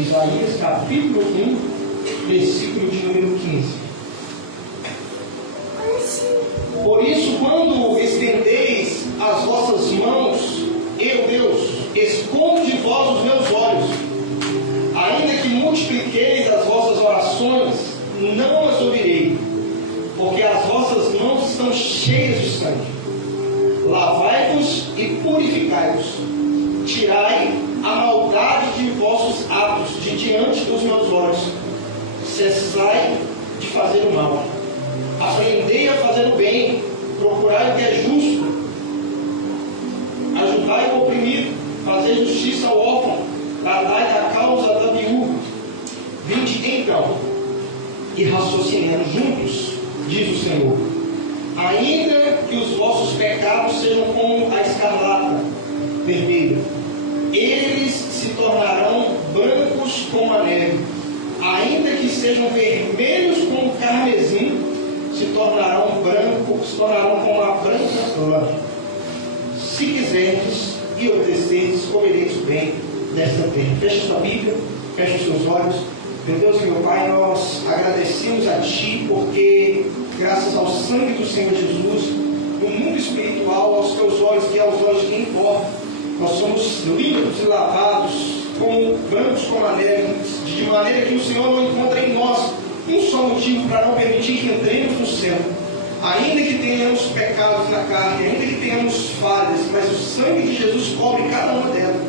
Isaías capítulo 1, versículo de número 15. Por isso, quando estendeis as vossas mãos, eu, Deus, escondo de vós os meus olhos. Ainda que multipliqueis as vossas orações, não as ouvirei, porque as vossas mãos estão cheias de sangue. Lavai-vos e purificai-vos. Tirai a maldade de vossos atos de diante dos meus olhos. Cessai de fazer o mal. Aprendei a fazer o bem. Procurai o que é justo. Ajudai o oprimido. Fazei justiça ao órfão. Tradai da causa da viúva. Vinde então e raciocinemos juntos, diz o Senhor. Ainda que os vossos pecados sejam como a escarlata vermelha, eles se tornarão brancos como a neve. Ainda que sejam vermelhos como o carmesim, se tornarão como a branca lã. Se quiserdes e obedecerdes, comereis o bem desta terra. Feche sua Bíblia, feche os seus olhos. Meu Deus e meu Pai, nós agradecemos a Ti, porque graças ao sangue do Senhor Jesus, no mundo espiritual, aos Teus olhos, que aos olhos que importam, nós somos limpos e lavados, como brancos como a neve, de maneira que o Senhor não encontra em nós um só motivo para não permitir que entremos no céu. Ainda que tenhamos pecados na carne, ainda que tenhamos falhas, mas o sangue de Jesus cobre cada uma delas.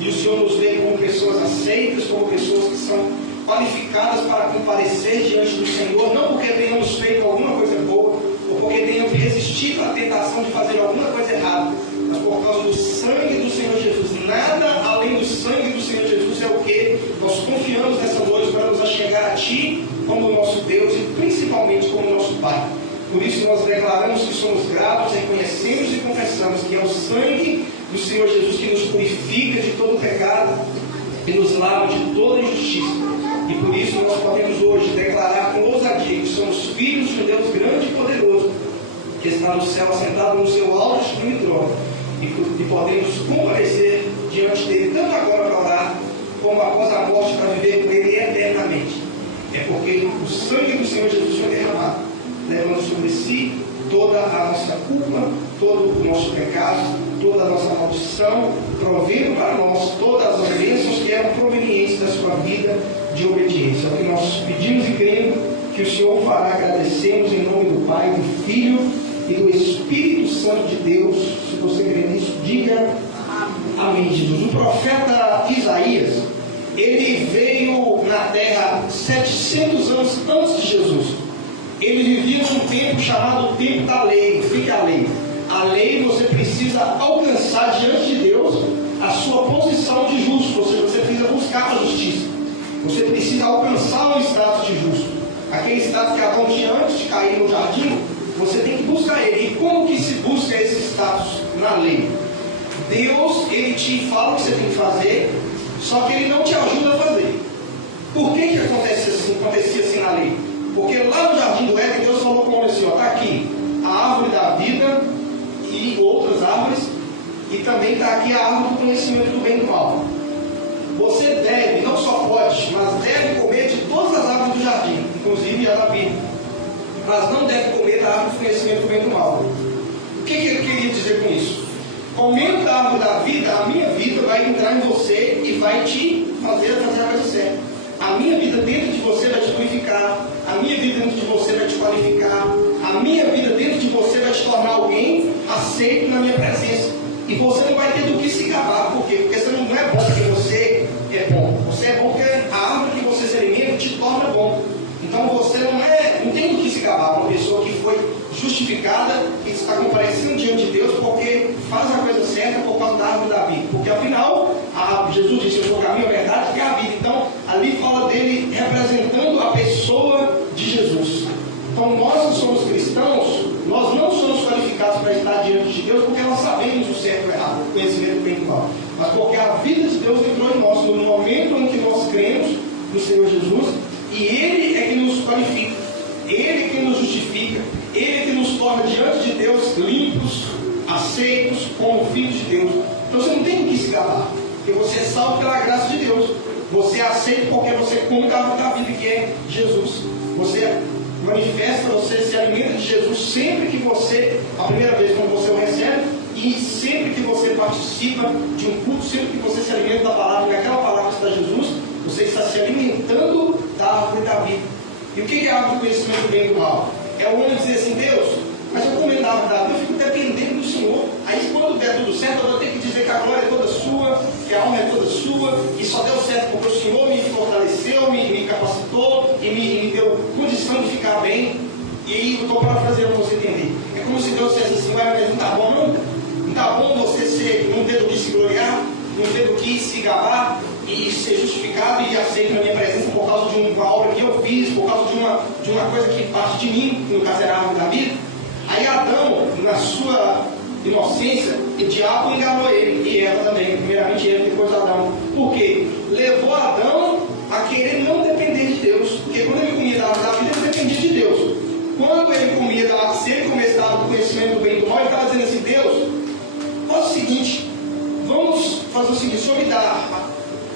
E o Senhor nos vê como pessoas aceitas, como pessoas que são qualificadas para comparecer diante do Senhor, não porque tenhamos feito alguma coisa boa, ou porque tenhamos resistido à tentação de fazer alguma coisa errada, mas por causa do sangue do Senhor Jesus. Nada além do sangue do Senhor Jesus é o que nós confiamos nessa noite para nos achegar a Ti como nosso Deus e principalmente como nosso Pai. Por isso nós declaramos que somos gratos, reconhecemos e confessamos que é o sangue do Senhor Jesus que nos purifica de todo pecado e nos lava de toda injustiça. E por isso nós podemos hoje declarar com ousadia que somos filhos de um Deus grande e poderoso, que está no céu assentado no seu alto e sublime trono, e podemos comparecer diante dele, tanto agora para orar, como após a morte para viver com ele eternamente. É porque o sangue do Senhor Jesus foi derramado, levando sobre si toda a nossa culpa, todo o nosso pecado, toda a nossa maldição, provendo para nós todas as bênçãos que eram provenientes da sua vida de obediência. É o que nós pedimos e cremos que o Senhor fará. Agradecemos em nome do Pai, do Filho e do Espírito Santo de Deus. Se você crê nisso, diga amém, Jesus. O profeta Isaías, ele veio na terra 700 anos antes de Jesus. Ele vivia num tempo chamado tempo da lei. O que é a lei? A lei, você precisa alcançar diante de Deus a sua posição de justo, ou seja, você precisa buscar a justiça. Você precisa alcançar um status de justo. Aquele status que Adão tinha antes de cair no jardim, você tem que buscar ele. E como que se busca esse status na lei? Deus, ele te fala o que você tem que fazer, só que ele não te ajuda a fazer. Por que acontecia assim na lei? Porque lá no jardim do Éden, Deus falou com ele assim, está aqui a árvore da vida e outras árvores, e também está aqui a árvore do conhecimento do bem e do mal. Você deve, não só pode, mas deve comer de todas as árvores do jardim, inclusive a da vida, mas não deve comer da árvore do conhecimento do bem e do mal. O que ele queria dizer com isso? Comendo da árvore da vida, a minha vida vai entrar em você e vai te fazer a coisa certa. A minha vida dentro de você vai te purificar, a minha vida dentro de você vai te qualificar, a minha vida dentro de você vai te tornar alguém aceito na minha presença. E você não vai ter do que se gabar. Por quê? Porque você não é bom porque você é bom. Você é bom porque a árvore que você se alimenta te torna bom. Então você não tem do que se gabar. Uma pessoa que foi justificada, que está comparecendo diante de Deus porque faz a coisa certa por causa da árvore da vida. Porque afinal, Jesus disse, eu sou o caminho, a verdade e a vida. Então, ali fala dele representando a pessoa de Jesus. Então, nós que somos cristãos, nós não somos qualificados para estar diante de Deus porque nós sabemos o certo e o errado, o conhecimento bem e mal. Mas porque a vida de Deus entrou em nós no momento em que nós cremos no Senhor Jesus, e Ele é que nos qualifica, Ele é que nos justifica, Ele é que nos torna diante de Deus limpos, aceitos como filhos de Deus. Então você não tem o que se gabar, porque você é salvo pela graça de Deus. Você aceita porque você come da árvore da vida, que é Jesus. Você manifesta, você se alimenta de Jesus sempre que você, a primeira vez quando você o recebe, e sempre que você participa de um culto, sempre que você se alimenta da palavra, e aquela palavra está Jesus, você está se alimentando da árvore da vida. E o que é a árvore do conhecimento do bem e do mal? É o homem dizer assim: Deus, mas eu comendo da árvore da vida, eu fico dependendo do Senhor. Aí quando der tudo certo, eu vou ter que dizer que a glória é toda sua, que a honra é toda sua, e só deu certo porque o Senhor me fortaleceu, me capacitou e me deu condição de ficar bem. E eu estou parafraseando para você entender. É como se Deus dissesse assim: ué, mas não está bom não? Não está bom você não ter do que se gloriar, não ter do que se gabar e ser justificado e aceito na minha presença por causa de uma obra que eu fiz, por causa de uma coisa que parte de mim, no caso era a árvore da vida. Aí Adão, na sua inocência, o diabo enganou ele, e ela também, primeiramente ele, depois Adão. Por quê? Levou Adão a querer não depender de Deus, porque quando ele comia da árvore da vida, ele dependia de Deus. Quando ele comia, se ele comesse do conhecimento do bem e do mal, ele estava dizendo assim: Deus, faz o seguinte, vamos fazer o seguinte, o Senhor me dá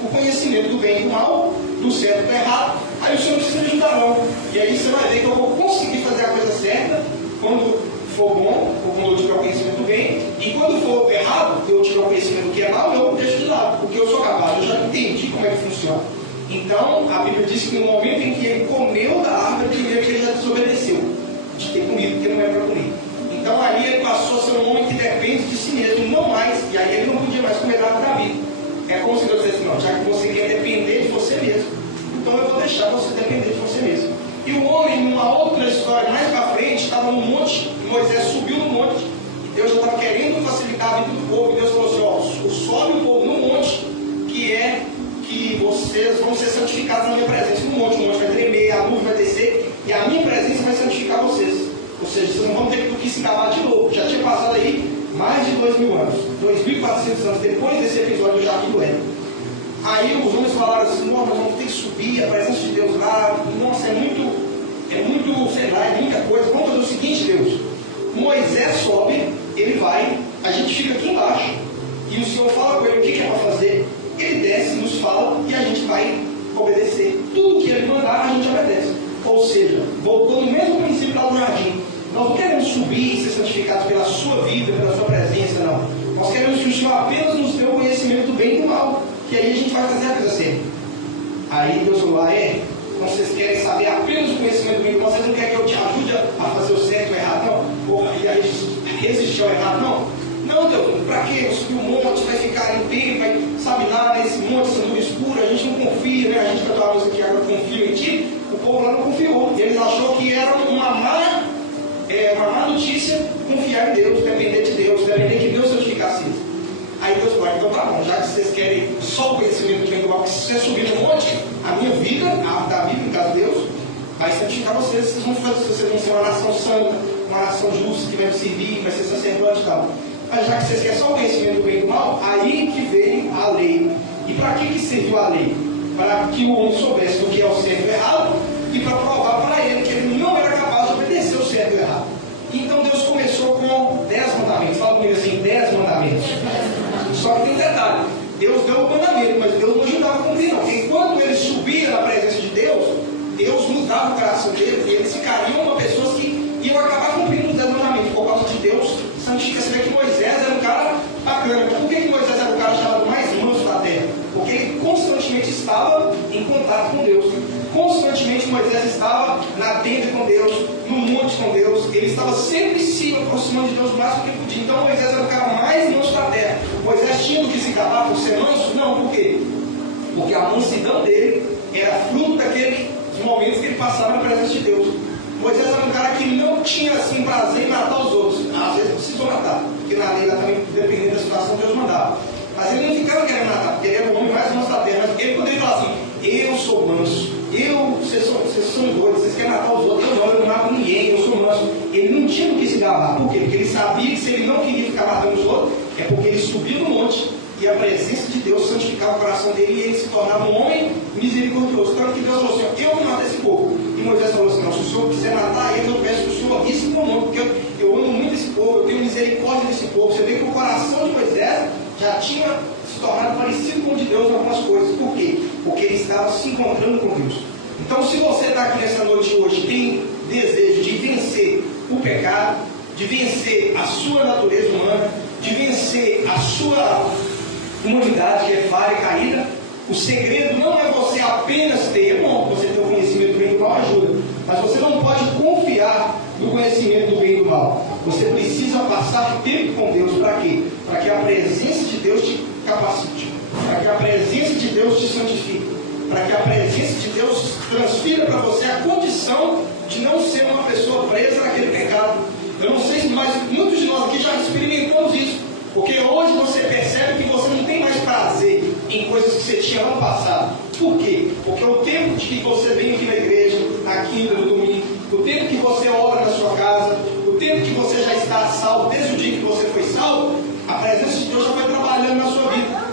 o conhecimento do bem e do mal, do certo e do errado, aí o Senhor não precisa me ajudar não. E aí você vai ver que eu vou conseguir fazer a coisa certa quando for bom, ou quando eu tiver o conhecimento do bem, e quando for errado, eu tiver o conhecimento do que é mal, eu deixo de lado, porque eu sou capaz, eu já entendi como é que funciona. Então, a Bíblia diz que no momento em que ele comeu da árvore, primeiro que ele já desobedeceu de ter comido, porque não era para comer. Então, ali ele passou a ser um homem que depende de si mesmo, não mais, e aí ele não podia mais comer da árvore da vida. É como se Deus dissesse: não, já que você quer depender de você mesmo, então eu vou deixar você depender de você mesmo. E o homem, numa outra história mais para frente, estava no monte, e Moisés subiu no monte, e Deus já estava querendo facilitar a vida do povo, e Deus falou assim: ó, sobe o povo no monte, que vocês vão ser santificados na minha presença. No monte, o monte vai tremer, a nuvem vai descer, e a minha presença vai santificar vocês. Ou seja, vocês não vão ter do que se gabar de novo. Já tinha passado aí mais de 2.000 anos, 2.400 anos depois desse episódio do Jardim do Éden. Aí os homens falaram assim: nós vamos ter que subir, a presença de Deus lá, nossa, é muito, sei lá, é muita coisa. Vamos fazer o seguinte, Deus: Moisés sobe, ele vai, a gente fica aqui embaixo, e o Senhor fala com ele o que é para fazer, ele desce, nos fala, e a gente vai obedecer. Tudo que ele mandar, a gente obedece. Ou seja, voltou no mesmo princípio lá do jardim. Nós não queremos subir e ser santificados pela sua vida, pela sua presença, não. Nós queremos que o Senhor apenas nos dê o conhecimento do bem e do mal, que aí a gente vai fazer a coisa certa. Aí Deus falou: então vocês querem saber apenas o conhecimento do bem e do mal, vocês não querem que eu te ajude a fazer o certo ou o errado, não? Ou a resistir ao errado, não? Não, Deus, para quê? Eu subi um monte, vai ficar inteiro, vai, sabe, lá nesse monte, essa nuvem escura, a gente não confia, né? A gente cantou a música aqui agora, confia em ti. O povo lá não confiou, e eles acharam que era uma má notícia confiar em Deus, depender de Deus, depender que Deus santificasse isso. Aí Deus falou: então tá bom, já que vocês querem só o conhecimento do bem e do mal, que se você subir no monte, a minha vida, a da vida, no caso de Deus, vai santificar vocês, vocês vão ser uma nação santa, uma nação justa, que vai me servir, vai ser sacerdote e tal. Mas já que vocês querem só o conhecimento do bem e do mal, aí que veio a lei. E para que serviu a lei? Para que o homem soubesse do que é o certo e o errado, e para provar para ele que ele não era capaz de obedecer o certo e o errado. Então Deus começou com 10 mandamentos. Fala comigo assim: 10 mandamentos. Só que tem um detalhe: Deus deu o mandamento, mas Deus não ajudava a cumprir, não. Porque quando ele subia na presença de Deus, Deus mudava o coração dele, e eles ficariam uma pessoas que iam acabar cumprindo os 10 mandamentos por causa de Deus. Santifica. Você vê que Moisés era um cara bacana. Por que Moisés era o cara chamado mais manso da terra? Porque ele constantemente estava em contato com Deus. Constantemente Moisés estava na tenda com Deus, no monte com Deus. Ele estava sempre se aproximando de Deus o máximo que ele podia. Então Moisés era o cara mais manso da terra. Moisés tinha do que se gabar por ser manso? Não, por quê? Porque a mansidão dele era fruto daqueles momentos que ele passava na presença de Deus. Moisés era um cara que não tinha assim prazer em matar os outros. Às vezes precisou matar, porque na lei lá também, dependendo da situação, Deus mandava. Mas ele não ficava querendo matar, porque ele era o homem mais manso da terra. Mas ele poderia falar assim: eu sou manso, vocês são doidos, vocês querem matar os outros, eu não mato ninguém, eu sou manso. Ele não tinha do que se gabar. Por quê? Porque ele sabia que se ele não queria ficar matando os outros, é porque ele subiu no monte e a presença de Deus santificava o coração dele, e ele se tornava um homem misericordioso. Tanto que Deus falou assim: eu vou matar esse povo. E Moisés falou assim: não, se o Senhor quiser matar eles, eu peço que o Senhor risque meu nome, porque eu amo muito esse povo, eu tenho misericórdia desse povo. Você vê que o coração de Moisés já tinha se tornado parecido com o de Deus em algumas coisas. Por quê? Porque que ele estava se encontrando com Deus. Então, se você está aqui nessa noite hoje, tem desejo de vencer o pecado, de vencer a sua natureza humana, de vencer a sua humanidade que é falha e caída, o segredo não é você apenas ter, você ter o conhecimento do bem e do mal ajuda, mas você não pode confiar no conhecimento do bem e do mal. Você precisa passar tempo com Deus. Para quê? Para que a presença de Deus te capacite, para que a presença de Deus te santifique, para que a presença de Deus transfira para você a condição de não ser uma pessoa presa naquele pecado. Eu não sei se muitos de nós aqui já experimentamos isso, porque hoje você percebe que você não tem mais prazer em coisas que você tinha no passado. Por quê? Porque o tempo de que você vem aqui na igreja, na quinta, no domingo, o tempo que você ora na sua casa, o tempo que você já está salvo, desde o dia que você foi salvo, a presença de Deus já foi trabalhando na sua vida.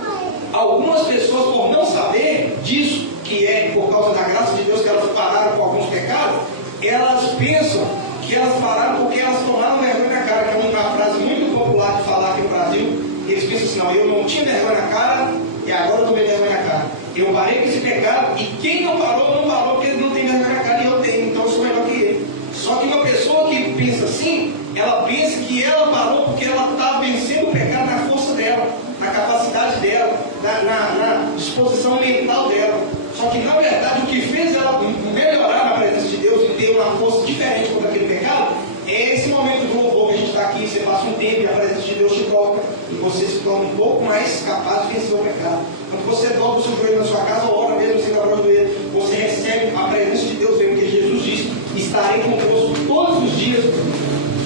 Algumas pessoas, por não saber disso, que é por causa da graça de Deus que elas pararam com alguns pecados, elas pensam que elas pararam porque elas tomaram vergonha na cara, que é uma frase muito popular de falar aqui no Brasil. Eles pensam assim: não, eu não tinha vergonha na cara e agora eu tomei vergonha na cara. Eu parei com esse pecado, e quem não parou porque ele não tem vergonha na cara e eu tenho, então eu sou melhor que ele. Só que uma pessoa que pensa assim, ela pensa que ela parou porque ela está vencendo o pecado na força dela, na capacidade dela, na disposição mental dela. Só que na verdade o que fez ela melhorar na presença de Deus e ter uma força diferente contra aquele pecado é esse momento do louvor que a gente está aqui. Você passa um tempo e a presença de Deus te toca e você se torna um pouco mais capaz de vencer o pecado. Quando você dobra o seu joelho na sua casa, ou ora mesmo sem dobrar o joelho, você recebe a presença de Deus, porque Jesus disse: estarei convosco todos os dias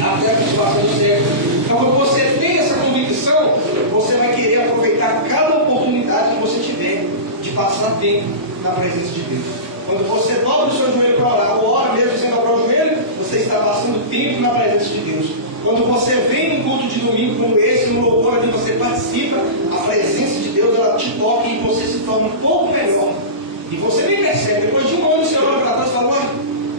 até a consumação do século. Então, quando você tem essa convicção, você vai querer aproveitar cada oportunidade que você tiver de passar tempo na presença de Deus. Quando você dobra o seu joelho para orar, ou ora mesmo sem dobrar o joelho, você está passando tempo na presença de Deus. Quando você vem num culto de domingo como esse, no louvor ali você participa, a presença de Deus ela te toca e você se torna um pouco melhor. E você nem percebe. Depois de um ano você olha para trás e fala: olha,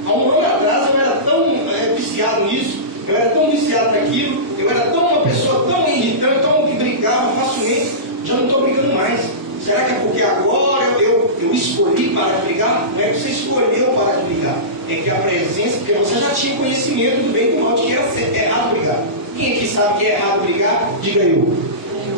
há um ano atrás eu era tão viciado nisso, eu era tão viciado naquilo, eu era tão uma pessoa tão irritante, tão que brigava facilmente, já não estou brigando mais. Será que é porque agora eu escolhi parar de brigar? Não é que você escolheu parar de brigar, é que a presença, porque você já tinha conhecimento do bem e do mal, de que era errado brigar. Quem aqui sabe que é errado brigar? Diga eu.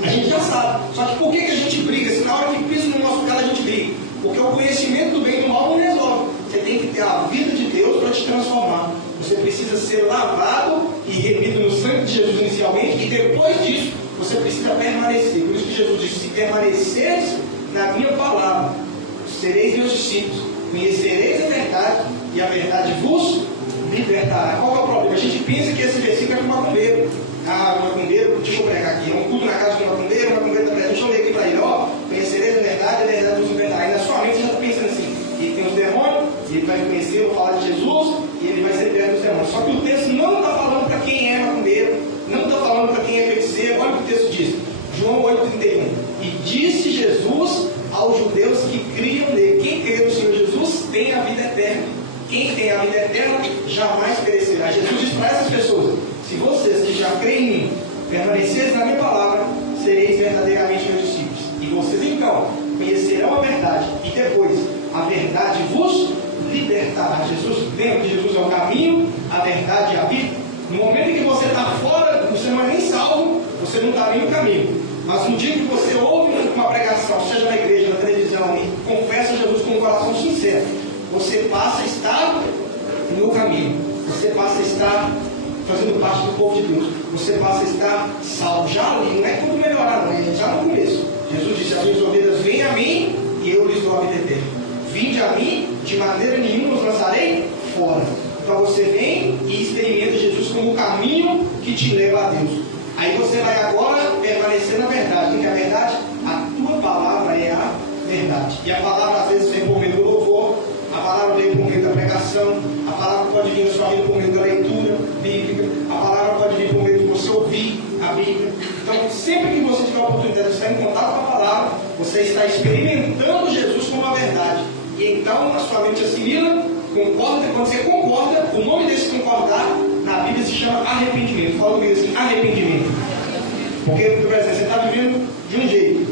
A gente já sabe. Só que por que a gente briga? Se na hora que pisa no nosso cara a gente briga? Porque o conhecimento do bem e do mal não resolve. Você tem que ter a vida de Deus para te transformar. Você precisa ser lavado e remido no sangue de Jesus inicialmente, e depois disso você precisa permanecer. Por isso que Jesus disse: se permaneceres na minha palavra, sereis meus discípulos, conhecereis a verdade e a verdade vos libertará. Qual é o problema? A gente pensa que esse versículo é para o macumbeiro. Ah, o macumbeiro, deixa eu pregar aqui, é um culto na casa do macumbeiro, o macumbeiro está presente. Deixa eu ler aqui para ele: ó, conhecereis a verdade vos libertará. E na sua mente você já está pensando assim: ele tem os demônios, ele vai conhecer, eu vou falar de Jesus, e ele vai ser liberto dos demônios. Só que o texto não está falando para quem é macumbeiro, não está falando para quem é feiticeiro. Olha o que o texto diz, João 8,31: e disse Jesus aos judeus que criam nele: quem crê no Senhor Jesus tem a vida eterna. Quem tem a vida eterna jamais perecerá. Jesus diz para essas pessoas: se vocês que já creem em mim permanecerem na minha palavra, sereis verdadeiramente meus discípulos. E vocês então conhecerão a verdade, e depois a verdade vos libertará. Jesus, lembra que Jesus é o caminho, a verdade e a vida. No momento em que você está fora, você não é nem salvo, você não está nem no caminho. Mas no dia que você ouve uma pregação, seja na igreja, na televisão, e confessa Jesus com um coração sincero, você passa a estar no caminho. Você passa a estar fazendo parte do povo de Deus. Você passa a estar salvo. Já ali, não é tudo melhorar, não, é já no começo. Jesus disse: as minhas ovelhas vêm a mim e eu lhes dou a vida eterna. Vinde a mim, de maneira nenhuma os lançarei fora. Então você vem e experimenta Jesus como o caminho que te leva a Deus. Aí você vai agora permanecer na verdade. O que é a verdade? A tua palavra é a verdade. E a palavra às vezes vem por meio do louvor, a palavra vem por meio da pregação, a palavra pode vir na sua vida por meio da leitura bíblica, a palavra pode vir por meio de você ouvir a Bíblia. Então, sempre que você tiver a oportunidade de estar em contato com a palavra, você está experimentando Jesus como a verdade. E então a sua mente assimila, concorda. Quando você concorda, o nome desse concordar na Bíblia se chama arrependimento. Fala comigo assim: arrependimento. Porque, por exemplo, você está vivendo de um jeito,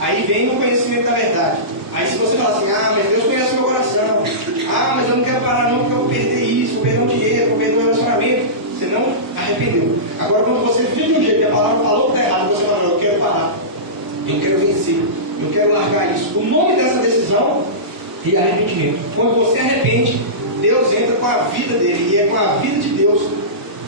aí vem o conhecimento da verdade. Aí se você falar assim, mas Deus conhece o meu coração, mas eu não quero parar não, porque eu vou perder isso, vou perder um dinheiro, vou perder um relacionamento, você não arrependeu. Agora quando você vive um dia que a palavra falou que está errado, você fala, eu quero parar, eu quero vencer, eu quero largar isso. O nome dessa decisão é arrependimento. Quando você arrepende, Deus entra com a vida dele, e é com a vida de Deus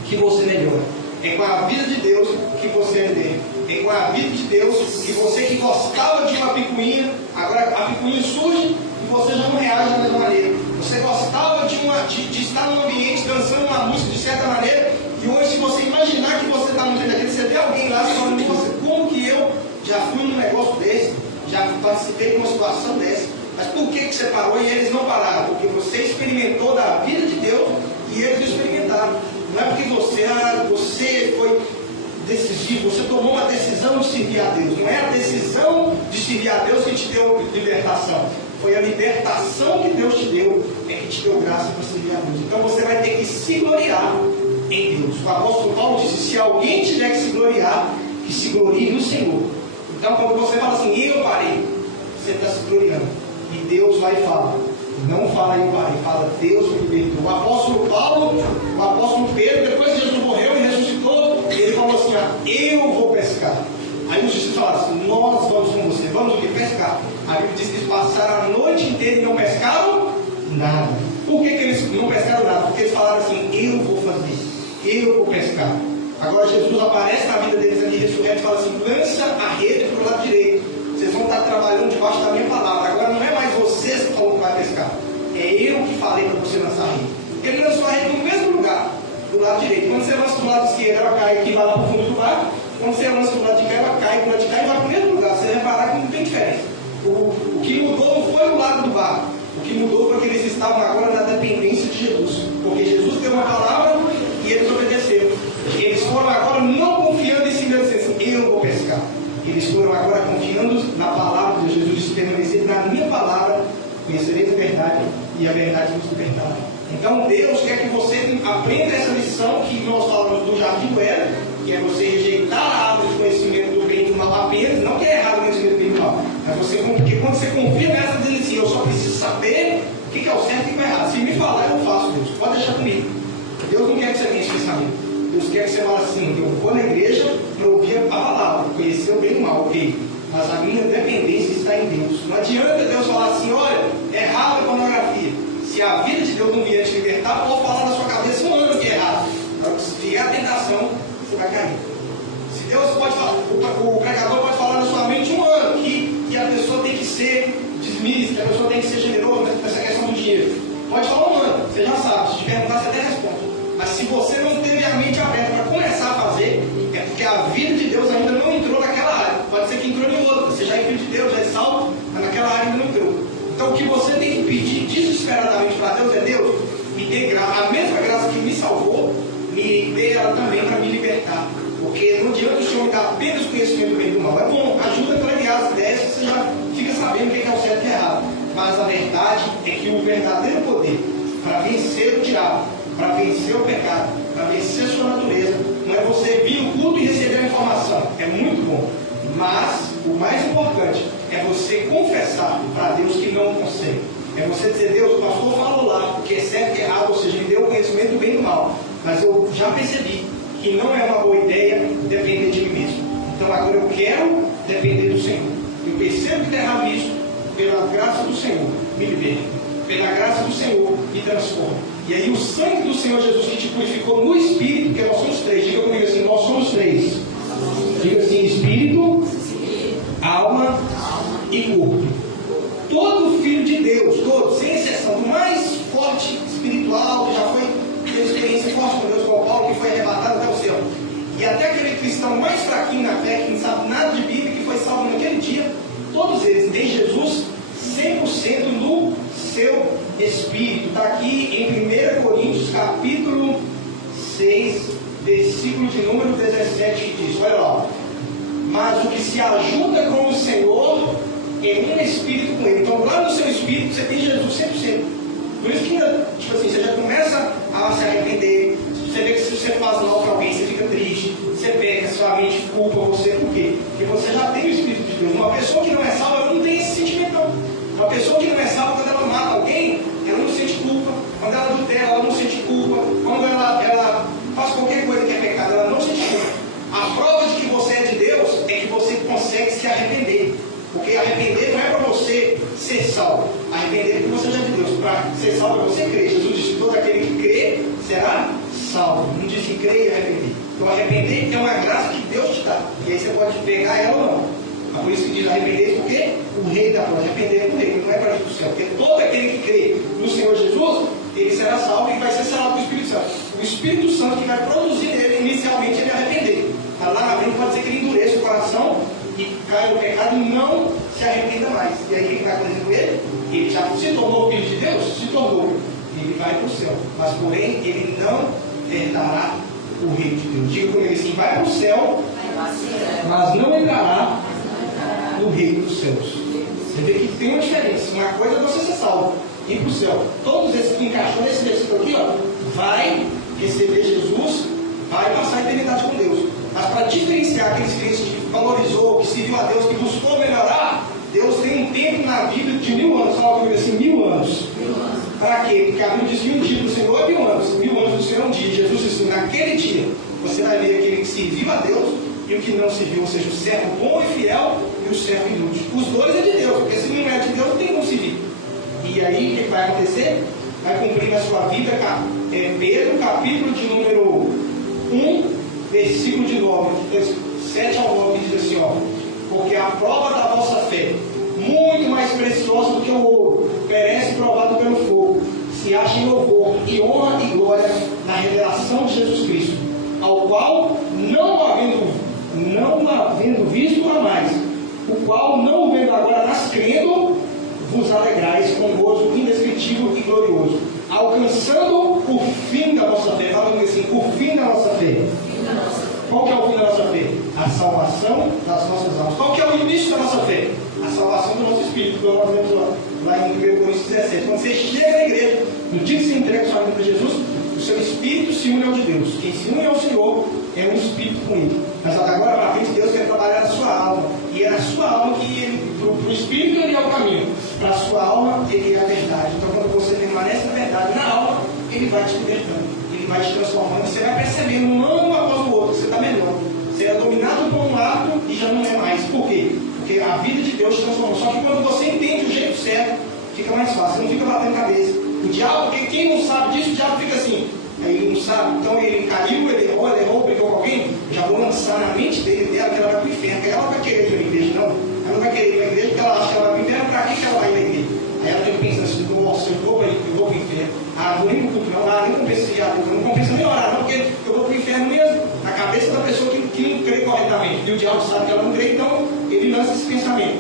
que você melhora. É com a vida de Deus que você é líder. É com a vida de Deus que você que gostava de uma picuinha, agora a picuinha surge e você já não reage da mesma maneira. Você gostava de estar num ambiente dançando uma música de certa maneira, e hoje, se você imaginar que você está no meio daquele, você vê alguém lá falando, você, como que eu já fui num negócio desse, já participei de uma situação dessa, mas por que você parou e eles não pararam? Porque você experimentou da vida de Deus e eles não experimentaram. Não é porque você foi decisivo, você tomou uma decisão de servir a Deus. Não é a decisão de servir a Deus que te deu libertação. Foi a libertação que Deus te deu, que te deu graça para servir a Deus. Então você vai ter que se gloriar em Deus. O apóstolo Paulo disse, se alguém tiver que se gloriar, que se glorie no Senhor. Então quando você fala assim, eu parei, você está se gloriando. E Deus vai e fala. Não fala eu parei, fala Deus me libertou. O apóstolo Paulo, o apóstolo Pedro, depois que Jesus morreu e ressuscitou, ele falou assim, eu vou pescar. Aí os discípulos falaram assim, nós vamos com você, vamos o que? Pescar. A Bíblia diz que eles passaram a noite inteira e não pescaram nada. Por que eles não pescaram nada? Porque eles falaram assim, eu vou fazer, eu vou pescar. Agora Jesus aparece na vida deles ali, ressurreto, e fala assim, lança a rede para o lado direito. Vocês vão estar trabalhando debaixo da minha palavra. Agora não é mais vocês que falam que vai pescar. É eu que falei para você lançar a rede. Ele lançou a rede no mesmo lugar, do lado direito. Quando você lança do lado esquerdo, ela cai aqui e vai lá para o fundo do barco. Quando você lança do lado de cá, ela cai do lado de cá e vai para o mesmo lugar. Você reparar que não tem diferença. O que mudou não foi o lado do barco. O que mudou foi que eles estavam agora na dependência de Jesus. Porque Jesus deu uma palavra e eles obedeceram. Eles foram agora não confiando em si mesmos, assim, eu vou pescar. Eles foram agora confiando na palavra de Jesus, de permanecer na minha palavra, conhecereis a verdade e a verdade nos libertará. Então Deus quer que você aprenda essa lição que nós falamos do jardim do Éden, que é você rejeitar a árvore de conhecimento do bem e do mal apenas, não que é errado o conhecimento do bem e do mal, mas porque quando você confia nessa, dizendo assim, eu só preciso saber o que é o certo e o que é o errado. Se me falar, eu faço, Deus, pode deixar comigo. Deus não quer que você tenha esse pensamento. Deus quer que você fale assim, eu vou na igreja para ouvir a palavra, conhecer o bem e o mal, ok? Mas a minha dependência está em Deus. Não adianta Deus falar assim, olha, é errado a pornografia. Se a vida de Deus não vier te libertar, pode falar na sua cabeça um ano que é errado. Se vier a tentação, você vai cair. Se Deus pode falar, o pregador pode falar na sua mente um ano que a pessoa tem que ser desmista, que a pessoa tem que ser generosa nessa questão do dinheiro. Pode falar um ano, você já sabe, se te perguntar, você até responde. Mas se você não teve a mente aberta para começar a fazer, é porque a vida de Deus ainda não entrou naquela área. Pode ser que entrou em outra. Você já é filho de Deus, já é salvo, mas naquela área ainda não entrou. Então o que você tem que pedir desesperadamente para Deus é, Deus, me dê a mesma graça que me salvou, me dê ela também para me libertar. Porque não adianta o Senhor me dar apenas o conhecimento do bem e do mal. É bom, ajuda a clarear as ideias, que você já fica sabendo o que é o certo e o errado. Mas a verdade é que o verdadeiro poder para vencer o diabo, para vencer o pecado, para vencer a sua natureza, não é você vir no culto e receber a informação. É muito bom. Mas o mais importante é você confessar para Deus que não consegue. É você dizer, Deus, o pastor falou lá que é certo e errado, ou seja, me deu o conhecimento do bem e do mal. Mas eu já percebi que não é uma boa ideia depender de mim mesmo. Então agora eu quero depender do Senhor. Eu percebo que está errado isso, pela graça do Senhor, me liberte. Pela graça do Senhor, me transforma. E aí o sangue do Senhor Jesus que te purificou no Espírito, porque nós somos três. Diga comigo assim, nós somos três. Diga assim, Espírito, alma e corpo. Todo filho de Deus, todo, sem exceção, o mais forte espiritual, que já foi teve experiência forte com Deus, como Paulo, que foi arrebatado até o céu. E até aquele cristão mais fraquinho na fé, que não sabe nada de Bíblia, que foi salvo naquele dia, todos eles têm Jesus 100% no seu espírito. Está aqui em 1 Coríntios, capítulo 6, versículo de número 17, que diz, olha lá, mas o que se ajuda com o Senhor é um espírito com ele. Então lá no seu espírito você tem Jesus 100%. Por isso que, tipo assim, você já começa a se arrepender. Você vê que se você faz mal para alguém, você fica triste, você peca, sua mente culpa você. Por quê? Porque você já tem o Espírito de Deus. Uma pessoa que não é salva, ela não tem esse sentimento não. Uma pessoa que não é salva, quando ela mata alguém, ela não sente culpa. Quando ela adultera, ela não sente culpa. Quando ela faz qualquer coisa que é pecado, ela não sente culpa. A prova de que você é de Deus é que você consegue se arrepender. Porque arrepender não é para você ser salvo. Arrepender é porque você já é de Deus. Para ser salvo é você crer. Jesus disse que todo aquele que crê será salvo. Não disse que crê e arrepender. Então arrepender é uma graça que Deus te dá. E aí você pode pegar ela ou não. É por isso que diz arrepender, porque o rei da prova. Arrepender é do rei, não é para ir para o céu. Porque todo aquele que crê no Senhor Jesus, ele será salvo e vai ser salvo do Espírito Santo. O Espírito Santo que vai produzir nele, inicialmente, ele arrepender. Mas lá na frente pode ser que ele endureça o coração e caia no pecado e não se arrependa mais. E aí o que vai acontecer com ele? Ele já se tornou filho de Deus? Se tornou. Ele vai para o céu. Mas porém, ele não herdará o reino de Deus. Diga comigo assim, vai para o céu, mas não entrará no reino dos céus. Você vê que tem uma diferença. Uma coisa é você ser salvo, ir para o céu. Todos esses que encaixam nesse versículo aqui, ó, vai receber Jesus, vai passar a eternidade com Deus. Mas para diferenciar aqueles crentes que valorizou, que serviu a Deus, que buscou melhorar, Deus tem um tempo na Bíblia de 1000 anos. Fala comigo assim, 1000 anos. Para quê? Porque a Bíblia diz que um dia do Senhor é 1000 anos. 1000 anos do Senhor é um dia. Jesus disse, naquele dia, você vai ver aquele que serviu a Deus e o que não serviu, ou seja, o servo bom e fiel e o servo inútil. Os dois é de Deus, porque se não é de Deus, não tem como servir. E aí, o que vai acontecer? Vai cumprir na sua vida, Pedro, capítulo de número 1, versículo de 9, 7 ao 9, diz assim, ó, porque a prova da vossa fé, muito mais preciosa do que o ouro, perece provado pelo fogo, se acha em louvor e honra e glória na revelação de Jesus Cristo, ao qual, não havendo visto mais, o qual, não o vendo agora, mas crendo, vos alegrais com gozo indescritível e glorioso, alcançando o fim da nossa fé. Fala assim, o fim da nossa fé. Qual que é o fim da nossa fé? A salvação das nossas almas. Qual que é o início da nossa fé? A salvação do nosso espírito. Como nós vemos lá em 1 Coríntios 17. Quando você chega na igreja, no dia que você entrega sua vida para Jesus, o seu espírito se une ao de Deus. Quem se une ao Senhor é um espírito com ele. Mas agora para frente Deus quer trabalhar na sua alma. E é a sua alma que ele, para o espírito ele é o caminho. Para a sua alma ele é a verdade. Então quando você permanece na verdade, na alma, ele vai te libertando. Ele vai te transformando. Você vai percebendo um ano após o outro. Você está melhor. Você é dominado por um lado e já não é mais. Por quê? Porque a vida de Deus te transformou. Só que quando você entende o jeito certo, fica mais fácil. Você não fica batendo cabeça. O diabo, porque quem não sabe disso, o diabo fica assim. Aí ele não sabe, então ele caiu, ele errou, brigou com alguém, já vou lançar na mente dela que ela vai para o inferno, porque ela não vai querer ir para a igreja, não. Ela não vai querer ir para a igreja porque ela acha que ela vai para o inferno, para que ela vai ir para a igreja? Aí ela fica pensando assim, nossa, eu vou para o inferno, vou nem para o culto não, nem compensa esse diabo, não compensa nem orar, não, porque eu vou para o inferno mesmo. A cabeça da pessoa que não crê corretamente, e o diabo sabe que ela não crê, então ele lança esse pensamento.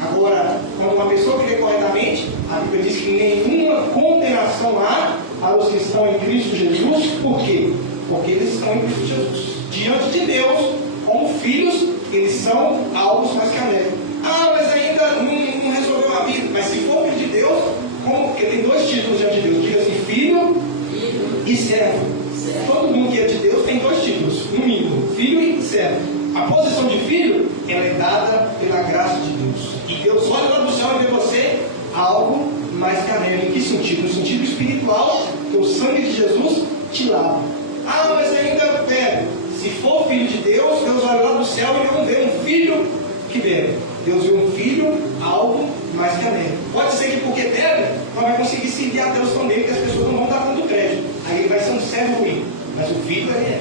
Agora, quando uma pessoa crê corretamente, a Bíblia diz que nenhuma condenação há aos que estão em Cristo Jesus. Por quê? Porque eles estão em Cristo Jesus. Diante de Deus, como filhos, eles são alvos mais que a neve. Mas ainda não resolveu a vida. Mas se for filho de Deus, porque tem dois títulos diante de Deus. Diga assim, filho e servo. Todo mundo que é de Deus tem dois títulos, no mínimo, filho e servo. A posição de filho, ela é dada pela graça de Deus. E Deus olha lá do céu e vê você algo mais que a neve. Em que sentido? No sentido espiritual, que o sangue de Jesus te lava. Mas ainda bebe. Se for filho de Deus, Deus olha lá do céu e não vê um filho que bebe. Deus vê um filho algo mais que a neve. Pode ser que porque bebe, não vai conseguir servir a Deus também, porque as pessoas não vão dar conta do crédito. Aí ele vai ser um servo ruim. Mas o filho ele é.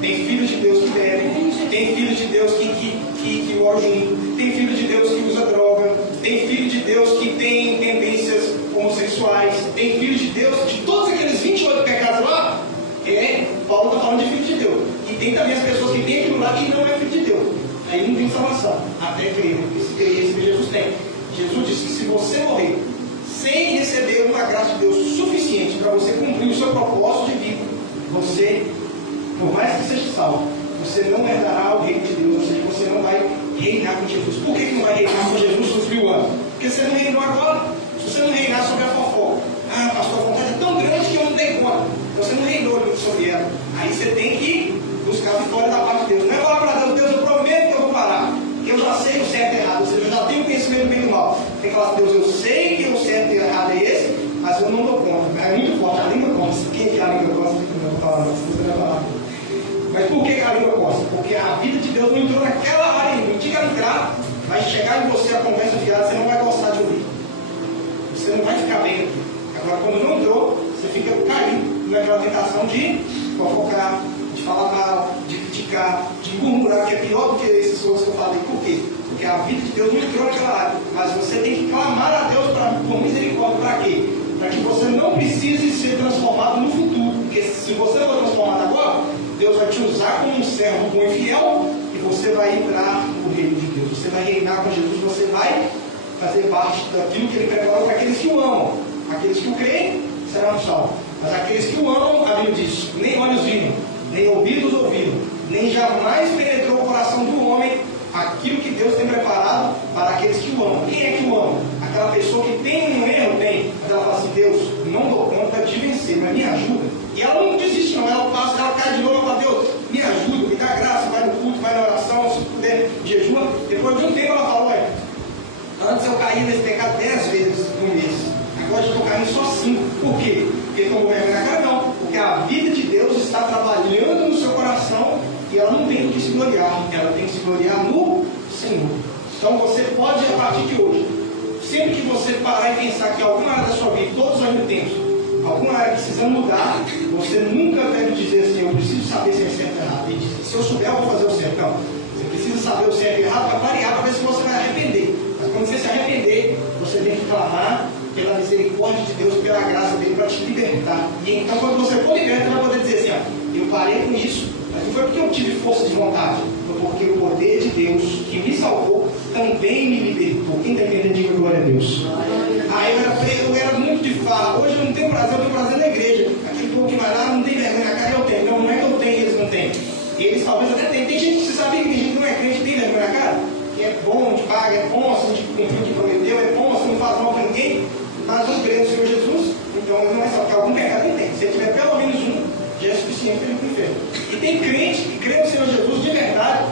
Tem filhos de Deus que bebem, tem filhos de Deus que oram junto, tem filho de Deus que usa droga, tem filho de Deus que tem tendências homossexuais, tem filho de Deus, de todos aqueles 28 pecados lá, Paulo está falando de filho de Deus. E tem também as pessoas que têm aquilo lá que não é filho de Deus. Aí não tem salvação, até crer, porque se crer e receber Jesus tem. Jesus disse que se você morrer sem receber uma graça de Deus suficiente para você cumprir o seu propósito de vida, você, por mais que seja salvo, você não herdará o reino de Deus, ou seja, você não vai reinar com Jesus. Por que não vai reinar com Jesus nos 1000 anos? Porque você não reinou agora. Se você não reinar sobre a fofoca, pastor, a vontade é tão grande que eu não tenho conta. Então você não reinou sobre ela. Aí você tem que buscar a vitória da parte de Deus. Não é falar para Deus, eu prometo que eu vou parar. Porque eu já sei o certo e errado, ou seja, eu já tenho conhecimento do bem e do mal. tem que falar assim, Deus, eu sei que o certo e o errado é esse, mas eu não dou conta. É muito forte, a língua coça. Quem que a língua coça? Não vou falar, você vai falar. Mas por que a língua coça? Porque a vida de Deus não entrou naquela área ainda. Diga entrar, vai chegar em você a conversa fiada, você não vai gostar de ouvir. Você não vai ficar bem aqui. Agora, quando não entrou, você fica caindo naquela tentação de fofocar, de falar mal, de criticar, de murmurar, que é pior do que essas coisas que eu falei. Por quê? Porque a vida de Deus não entrou naquela área. Mas você tem que clamar a Deus por misericórdia. Para quê? Para que você não precise ser transformado no futuro. Porque se você for transformado agora, Deus vai te usar como um servo bom e fiel e você vai entrar no reino de Deus. Você vai reinar com Jesus, você vai fazer parte daquilo que Ele preparou para aqueles que o amam. Aqueles que o creem serão salvos. Mas aqueles que o amam, a Bíblia diz, nem olhos viram, nem ouvidos ouviram, nem jamais penetrou o coração do homem aquilo que Deus tem preparado para aqueles que o amam. Quem é que o ama? Aquela pessoa que tem um erro, tem, mas ela fala assim, Deus, não dou conta de vencer, mas me ajuda. E ela não desiste não, ela passa, ela cai de novo, ela fala, Deus, me ajuda, me dá graça, vai no culto, vai na oração, se puder, jejua. Depois de um tempo ela fala, olha, antes eu caí nesse pecado 10 vezes no mês. Agora eu estou caindo só 5. Por quê? Porque tomou vergonha na cara? Não. Porque a vida de Deus está trabalhando no seu coração e ela não tem o que se gloriar. Ela tem que se gloriar no Senhor. Então você pode, a partir de hoje, sempre que você parar e pensar que alguma área da sua vida, todos os anos tempos, alguma área precisa mudar, você nunca deve dizer assim, eu preciso saber se é certo ou errado. E dizer, se eu souber, eu vou fazer o certo. Não. Você precisa saber o certo e errado para variar, para ver se você vai arrepender. Mas quando você se arrepender, você tem que clamar pela misericórdia de Deus, pela graça dele, para te libertar. E então, quando você for liberto, você vai poder dizer assim, ó, eu parei com isso, mas não foi porque eu tive força de vontade, foi porque o poder de Deus, que me salvou, também me libertou. Quem está entendendo, diga glória a Deus. Eu era muito de farra, hoje eu não tenho prazer, eu tenho prazer na igreja. Aquele povo que vai lá, não tem vergonha na cara, eu tenho. Não, não é que eu tenho, eles não têm. Eles talvez até tenham. Tem gente que você sabia que tem gente que não é crente, tem vergonha na cara? Que é bom, de paga, é bom, assim, de cumprir o que prometeu, é bom, assim, não faz mal para ninguém. Mas não crê no Senhor Jesus, então não é só que algum pecado ele tem. Se ele tiver pelo menos um, já é suficiente para ele ir para o inferno. E tem crente que crê no Senhor Jesus de verdade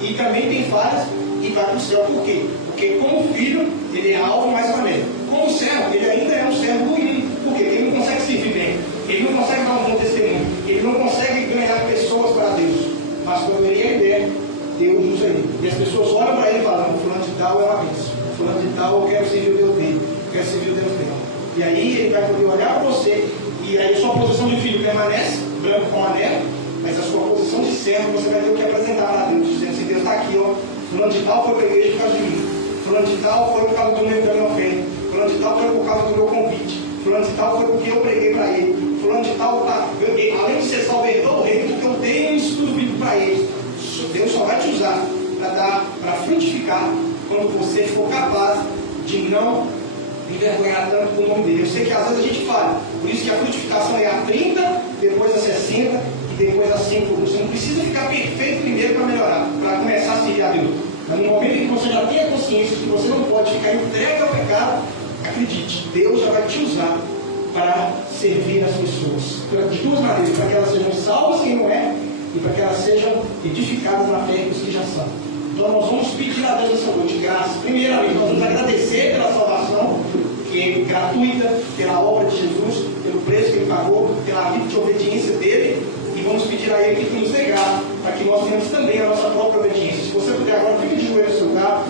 e também tem falhas e vai para o céu. Por quê? Porque como filho, ele é alvo mais maneiro. Como servo, ele ainda é um servo ruim. Por quê? Ele não consegue servir bem. Ele não consegue dar um bom testemunho. Ele não consegue ganhar pessoas para Deus. Mas quando ele é liberto, Deus usa ele. E as pessoas olham para ele e falam, fulano de tal é uma bênção. Fulano de tal, eu quero servir o Deus dele. Quer servir o Deus dele. E aí ele vai poder olhar para você, e aí a sua posição de filho permanece, branco com anel, mas a sua posição de servo você vai ter o que apresentar para Deus, dizendo assim, Deus está aqui, ó, fulano de tal foi para a igreja por causa de mim, fulano de tal foi por causa do meu da minha oferta, fulano de tal foi por causa do meu convite, fulano de tal foi porque eu preguei para ele, fulano de tal, além de ser salvador do reino, porque eu dei um estudo bíblico para ele. Deus só vai te usar para frutificar quando você for capaz de não envergonhar tanto com o nome dele. Eu sei que às vezes a gente falha, por isso que a frutificação é a 30, depois a 60 e depois a 100 por 1. Você não precisa ficar perfeito primeiro para melhorar, para começar a servir a Deus. Mas no momento em que você já tem a consciência de que você não pode ficar entregue ao pecado, acredite, Deus já vai te usar para servir as pessoas. De duas maneiras, para que elas sejam salvas quem não é, e para que elas sejam edificadas na fé dos que já são. Então nós vamos pedir a Deus essa noite graça. Primeiramente, nós vamos agradecer pela salvação, que é gratuita, pela obra de Jesus, pelo preço que Ele pagou, pela vida de obediência dEle, e vamos pedir a Ele que nos dê graça, para que nós tenhamos também a nossa própria obediência. Se você puder agora, fique de joelho no seu lugar.